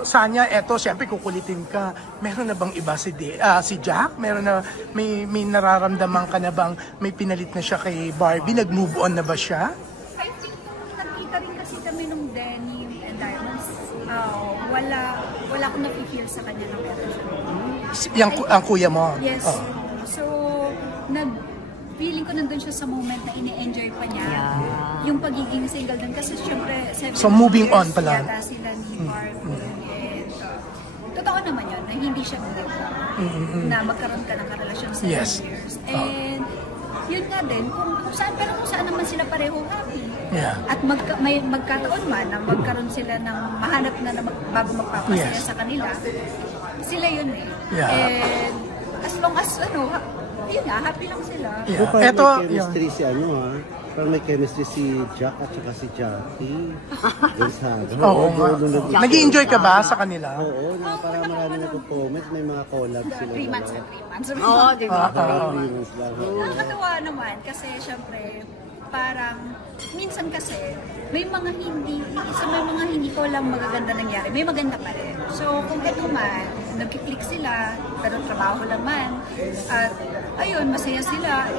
Pero Sanya, eto, siyempre kukulitin ka. Meron na bang iba si Jack? Meron na, may nararamdaman ka na bang may pinalit na siya kay Barbie? Nag-move on na ba siya? I think nakita rin kasi kami nung Denim and Diamonds. Wala akong napifeel sa kanya na meron siya. Ang kuya mo? Yes. Oh. So, feeling ko nandun siya sa moment na ini-enjoy pa niya yung pagiging single dun. Kasi syempre, 7 so moving years on pala. yata sila ni Barbie. And totoo naman yun, na hindi siya na magkaroon ka ng karelasyon sa 7 years. And yun nga din, kung saan naman sila pareho happy. Yeah. At may magkataon man na magkaroon sila ng mahanap na bago magpapasaya sa kanila, sila yun eh. Yeah. And as long as yun nga, happy lang sila. Yeah. Parang may chemistry si parang may chemistry si Jack at saka si Jackie. Oo nga. Nag-i-enjoy ka ba sa kanila? Oo, parang marami nag-comment, may mga collab sila. 3 months na 3 months. Oo, di ba? Nakakatawa naman kasi syempre, parang minsan kasi may mga hindi ko lang magaganda nangyari, may maganda pa rin. So kung ito man, nagkiklik sila, pero trabaho naman, at ayun, masaya sila.